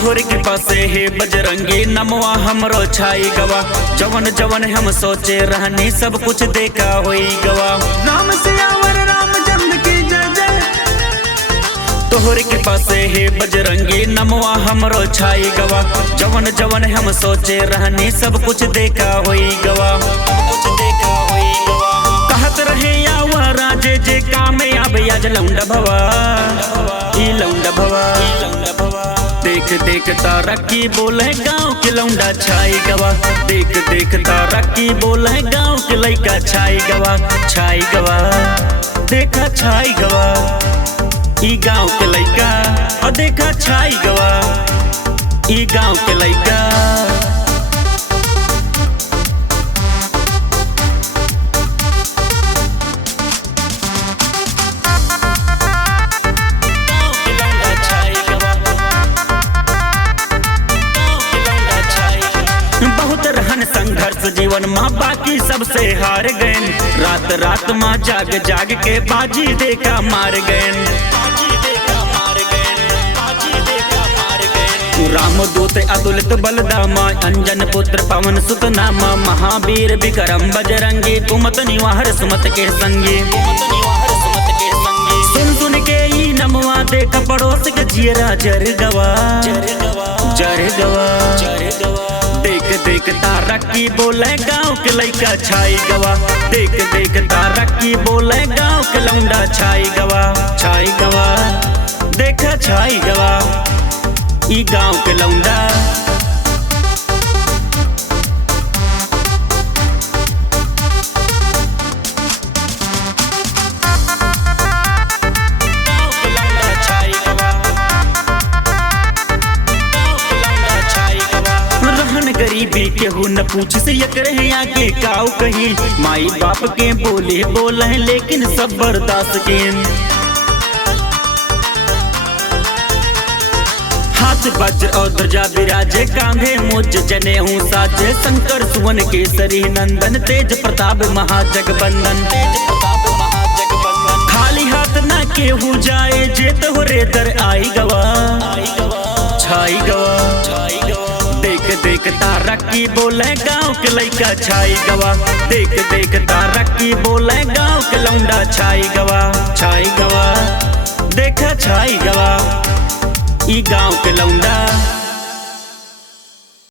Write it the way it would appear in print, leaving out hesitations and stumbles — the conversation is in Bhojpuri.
तोहरे कृपा से हे बजरंगी नमवा हमरो छाई गवा। जवन जवन हम सोचे रहनी सब कुछ देखा होई गवा। राम सियावर रामचंद्र की जय जय। तोहरे कृपा से हे बजरंगी नमवा हमरो छाई गवा। जवन जवन हम सोचे रहनी सब कुछ देखा होई गवा। कहत रहे आवा राजे जे कामे आवे आज लौंडा भवा। ई लौंडा भवा देख देख तारा की बोले गाँव के लौंडा छाई गवा। देख देख तारा की बोले गाँव के लइका छाई गवा। छाई गवा देखा छाई गवा। ई गाँव के लइका और देखा छाई गवा। ई गाँव के लइका बहुत रहन संघर्ष जीवन माँ बाकी सबसे हार गए। रात रात माँ जाग जाग के बाजी देखा मार गए। रामदूत अतुलित बलदामा अंजन पुत्र पवन सुत नामा। महावीर विक्रम बजरंगी कुमत निवाहर सुमत के संगी। सुन सुन के ई नमवा देख पड़ोस के जियरा जर गवा। जर गवा देख देख तारा की बोले गाँव के लइका छाई गवा। देख देख तारा की बोले गाँव के लौंडा छाई गवा। छाई गवा देखा छाई गवा। ई गाँव के लौंडा गरीबी केहू न पूछ से यकरे आगे काऊ कहीं। माई बाप के बोले बोले लेकिन सब बर्दाश्त के। हाथ वज्र और ध्वजा विराजे कांधे मुझ जने हूँ साजे। शंकर सुवन केसरी नंदन तेज प्रताप महाजगबंदन। खाली हाथ ना केहू जाए जे तोहरे दर आई गवा। छाई गवा देख देख तारा की बोले गाँव के लइका छाई गवा। देख देख तारा की बोले गाँव के लौंडा छाई गवा। छाई गवा देखा छाई गवा। ई गाँव के लौंडा